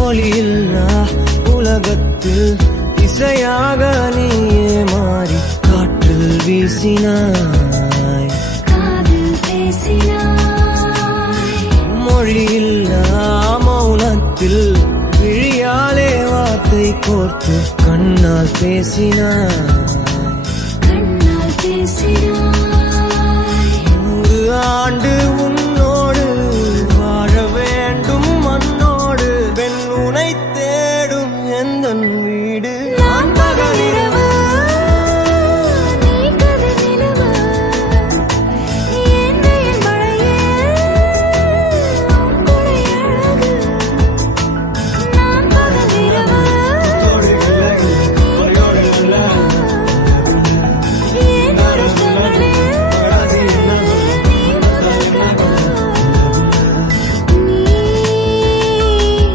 ஒளியில்லா உலகத்தில் இசையாக நீயே மாறி காற்றில் வீசினாய், காதில் பேசினாய். மொழியில்லா மௌனத்தில் விழியாலே வார்த்தை கோர்த்து கண்ணால் பேசினாய், கண்ணால் பேசினாய். 100 ஆண்டு உன்